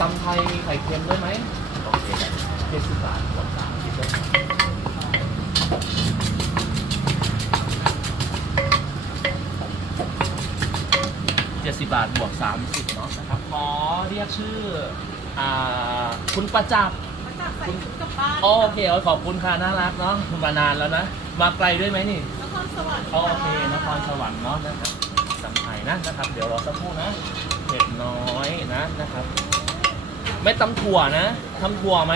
ตำไทยไข่เค็มได้ไหมโอเคเจ็ดสิบบาทบวกสามสิบได้เจ็ดสิบบาทบวกสามสิบเนาะนะครับขอเรียกชื่ออ่าคุณประจักษ์มาจากใส่ชุดกลับบ้านโอเคเอาขอบคุณค่ะน่ารักเนาะมานานแล้วนะ มาไกลด้วยไหมนี่ นครสวรรค์โอเคนครสวรรค์เนาะนะครับจำไทยนะนะครับ เดี๋ยวรอสักครู่นะเผ็ดน้อยนะนะครับ ไม่ตำถั่วนะทำถั่วไหม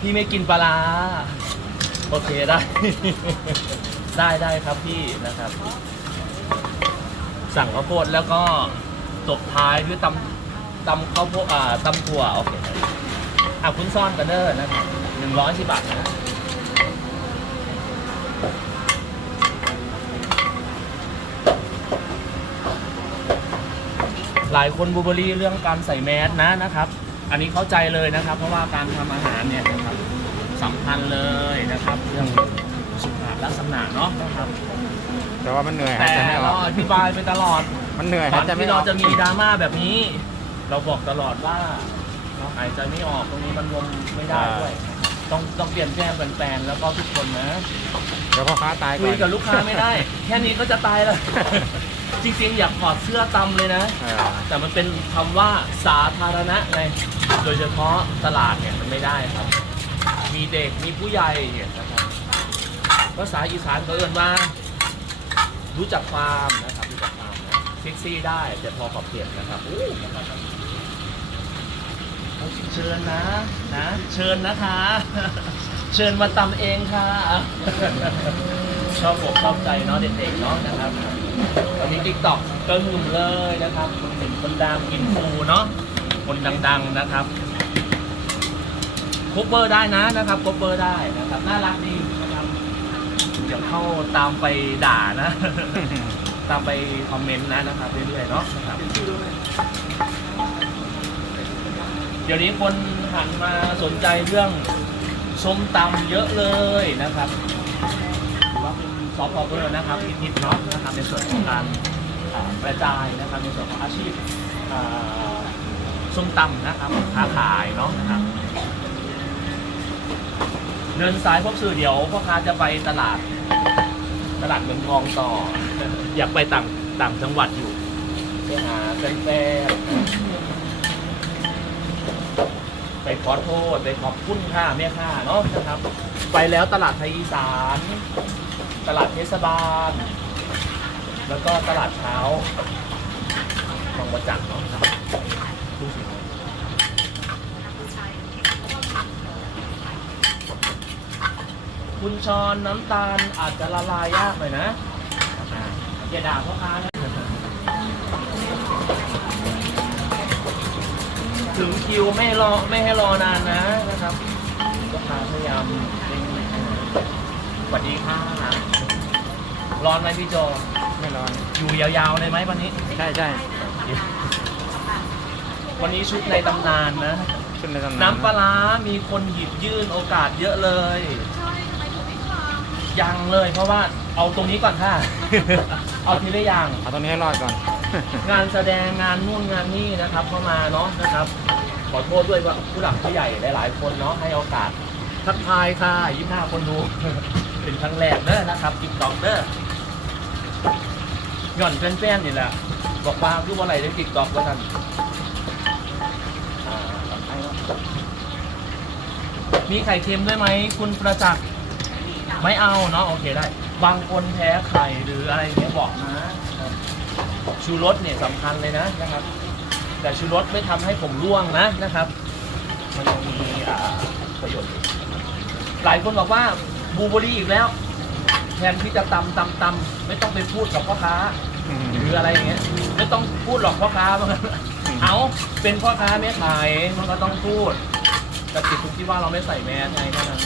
พี่ไม่กินปลาร้าโอเคได้ ได้ได้ครับพี่นะครับ สั่งข้าวโพดแล้วก็ตบท้ายด้วยตำตำข้าวโพดอ่าตำถั่วโอเคอะคุณซ่อนกันเด้อนะครับหนึ่งร้อยสิบบาทนะ หลายคนบูเบอรี่เรื่องการใส่แมสนะนะครับ อันนี้เข้าใจเลยนะครับ เพราะว่าการทำอาหารเนี่ยนะครับสำคัญเลยนะครับเรื่องสุขลักษณะเนาะนะครับแต่ว่ามันเหนื่อยหายแต่ใจไม่อเราอกอธิบายไปตลอดมันเหนื่อยก่หาอยนใจไม่ที่อเราอกจะมีดราม่าแบบนี้ เราบอกตลอดว่าเราหายใจไม่ออกตรงนี้มันลมไม่ได้ด้วย ต้องต้องเปลี่ยนแปลงแฟนๆแล้วก็ทุกคนนะ เดี๋ยวพ่อค้าตายก่คุอยนกับลูกค้าไม่ได้ แค่นี้ก็จะตายแล้ว จริงๆ อยากถอดเสื้อตำเลยนะเออแต่มันเป็นคำว่าสาธารณะไงโดยเฉพาะตลาดเนี่ยมันไม่ได้ครับ มีเด็กมีผู้ใหญ่เนี่ยนะครับภาษาอีสานเขาเอ่นว่า รู้จักฟาร์มนะครับรู้จักฟาร์มนะเซ็กซี่ได้แต่พอขอบเขตนะครับอู้นะครับเชิญนะนะ เชิญนะคะ เชิญมาตำเองค่ะ ชอบอกชอบใจเนาะเด็กๆเนาะนะครับตอนนี้ทิกตอกก็หนุ่มเลยนะครับเห็นคนดังกินฟูเนาะคนดังๆนะครับคบเบอร์ได้นะนะครับคบเบอร์ได้นะครับน่ารักดีนะครับเดี๋ยวเข้าตามไปด่านะ ตามไปคอมเมนต์นะนะครับเรื่อยๆเนาะนะครับเดี๋ยวนี้คนหันมาสนใจเรื่องส้มตำเยอะเลยนะครับ ถือว่าเป็นซอฟต์พาวเวอร์นะครับฮิตๆเนาะนะครับในส่วนของการกระจายนะครับในส่วนของอาชีพอ่าส้มตำนะครับค้าขายเนาะนะครับเดินสายพบสื่อเดี๋ยวพ่อค้าจะไปตลาดตลาดเมืองทองต่อ อยากไปต่างต่างจังหวัดอยู่ไปหาแฟนๆไปขอโทษไปขอบคุณค่าแม่ค่าเนาะนะครับ ไปแล้วตลาดไทยอีสาน ตลาดเทศบาล แล้วก็ตลาดเช้าบางประจักษ์เนาะครับดูสิคุณชอนน้ำตาลอาจจะละลายยากหน่อยนะ อย่าด่าพ่อค้านะถึงคิวไม่รอไม่ให้รอนานนะนะครับพ่อค้าพยายามสวัสดีค่ะ ร้อนไหมพี่โจ ไม่ร้อน อยู่ยาวๆเลยไหมวันนี้ ใช่ใช่วันนี้ชุดในตำนานนะขึ้นในตำนานน้ำปลาร้ามีคนหยิบยื่นโอกาสเยอะเลยใช่ทำไมถึงไม่ฟังยังเลยเพราะว่าเอาตรงนี้ก่อนค่ะ เอาทีละอย่าง เอาตรงนี้ให้รอดก่อน งานแสดงงานนู่นงานนี่นะครับเข้ามาเนาะนะครับ ขอโทษด้วยว่าผู้หลักผู้ใหญ่หลายๆ คนเนาะให้โอกาสทักทายค่ะยี่ห้าคนดู เป็นครั้งแรกเด้อนะครับติ๊กต็อกเด้อ หย่อนแฟนๆนี่แหละ บอกว่าคือว่าอะไรในติ๊กต็อกก็ท่านอ่าขอบคุณครับมีไข่เค็มด้วยไหมคุณประจักษ์ไม่เอาเนาะโอเคได้ บางคนแพ้ไข่หรืออะไรเงี้ยบอกนะชูรสเนี่ยสำคัญเลยนะนะครับ แต่ชูรสไม่ทำให้ผมร่วงนะนะครับ มันยังมีประโยชน์ หลายคนบอกว่าบูเบอรี่อีกแล้ว แทนที่จะตำตำตำไม่ต้องไปพูดกับพ่อค้า หรืออะไรอย่างเงี้ยไม่ต้องพูดหรอกพ่อค้ามันก็เอาเป็นพ่อค้าไม่ขายมันก็ต้องพูดแต่ติดตรงที่ว่าเราไม่ใส่แมสไงแค่นั้น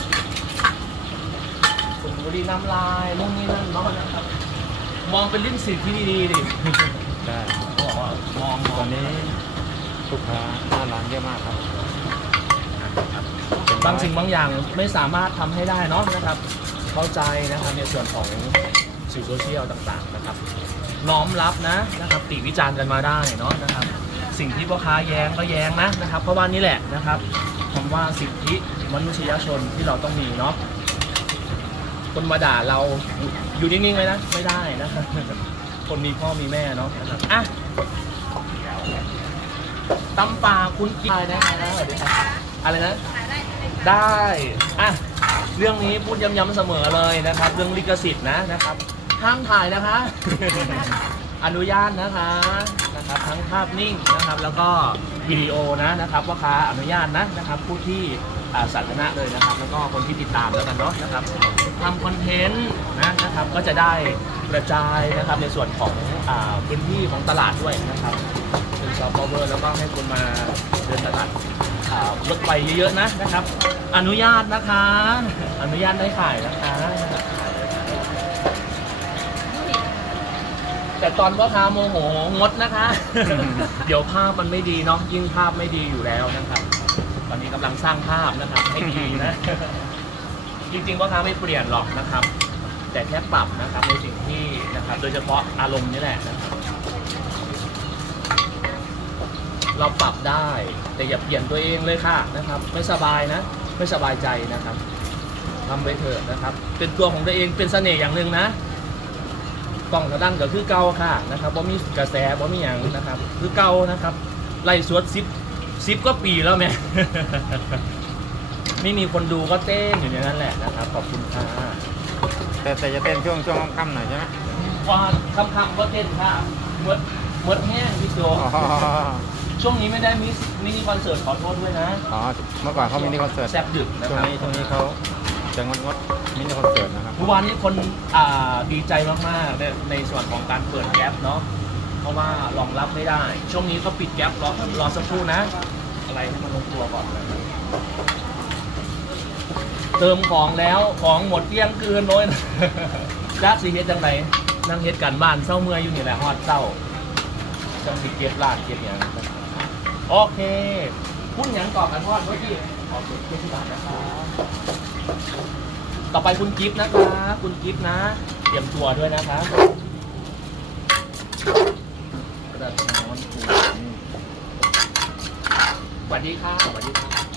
คุณบุรีน้ำลายนู่นนี่นั่นเนาะนะครับ มองเป็นลิ้นสิทธิ์ที่ดีๆดิใช่บอกว่ามองมตอองนนี้ลูกค้าหน้าร้านเยอะมากครับเป็นบางสิ่งบางอย่างไม่สามารถทำให้ได้เนาะนะครับ เข้าใจนะครับในส่วนของสื่อโซเชียลต่างๆนะครับ น้อมรับนะนะครับติวิจารณ์กันมาได้เนาะนะครับ สิ่งที่พ่อค้าแย้งก็แย้งนะนะครับเพราะว่านี่แหละนะครับคำว่าสิทธิมนุษยชนที่เราต้องมีเนาะคนมาด่าเราอยู่นิ่งๆไว้นะไม่ได้นะครับคนมีพ่อมีแม่เนาะนะครับอะตำป่าคุณกินได้นะสวัสดีครับอะไรนะ ได้ อะ เรื่องนี้พูดย้ำๆเสมอเลยนะครับ เรื่องลิขสิทธิ์นะนะครับ ห้ามถ่ายนะคะ อนุญาตนะคะนะครับ ทั้งภาพนิ่งนะครับ แล้วก็วิดีโอนะนะครับว่าค้าอนุญาตนะนะครับผู้ที่สาธารณะเลยนะครับ แล้วก็คนที่ติดตามแล้วกันเนาะนะครับทำคอนเทนต์นะนะครับก็จะได้กระจายนะครับในส่วนของอพื้นที่ของตลาดด้วยนะครับเป็นซอฟต์พาวร์แล้วก็ให้คนมาเดินตลาด รถไฟเยอะๆนะนะครับ อนุญาตนะคะ อนุญาตได้ขายนะคะ แต่ตอนว่าค้าโมโหงดนะคะ เดี๋ยวภาพมันไม่ดีเนาะยิ่งภาพไม่ดีอยู่แล้วนะครับ ตอนนี้กำลังสร้างภาพนะครับให้ดีนะ จริงๆว่าค้าไม่เปลี่ยนหรอกนะครับ แต่แค่ปรับนะครับในสิ่งที่นะครับ โดยเฉพาะอารมณ์นี่แหละนะครับ เราปรับได้ แต่อย่าเปลี่ยนตัวเองเลยค่ะนะครับ ไม่สบายนะ ไม่สบายใจนะครับทำไปเถอะนะครับ เป็นตัวของตัวเองเป็นเสน่ห์อย่างหนึ่งนะกล้องกระดังก็คือเก่าค่ะนะครับว่ามีกระแสว่ามีอย่างนะครับ คือเก่านะครับ ไล่สวดซิปซิปก็ปีแล้วแม่ไม่มีคนดูก็เต้นอยู่อย่างนั้นแหละนะครับ ขอบคุณค่ะแต่แต่จะเต้นช่วงช่วงค่ำๆหน่อยใช่ไหมว่าคำคำๆก็เต้นค่ะมดมดแห้งพี่โจอ๋อ ช่วงนี้ไม่ได้มิสมินิคอนเสิร์ตขอโทษด้วยนะอ๋อเมื่อก่อนเขามินิคอนเสิร์ตแซบดึกนะช่วคงรับนี้ช่วงนี้เขาจะงดงดมินิคอนเสิร์ตนะครับ เมื่อวานนี้คนอ่าดีใจมากๆในในส่วนของการเปิดแก๊ปเนาะเพราะว่ารองรับไม่ได้ ช่วงนี้เขาปิดแก๊ปรอรอสักครู่นะ อะไรให้มันลงตัวก่อนนะครับเติมของแล้วของหมดเกลี้ยงเกินเลยจักสีเฮ็ดจังไรนั่งเฮ็ดกันบ้านเศร้าเมื่อยอยู่นี่แหละฮอดเศร้าจังสิเก็บลาดเก็บอย่างนะครับ โอเคพูดหยังตอบกันทอดเมื่อกี้ขอบคุณที่บาทนะครับต่อไปคุณกิฟต์นะคะคุณกิฟต์นะ เตรียมตัวด้วยนะคะกระดาษนอนปูสวัสดีค่ะสวัสดีค่ะ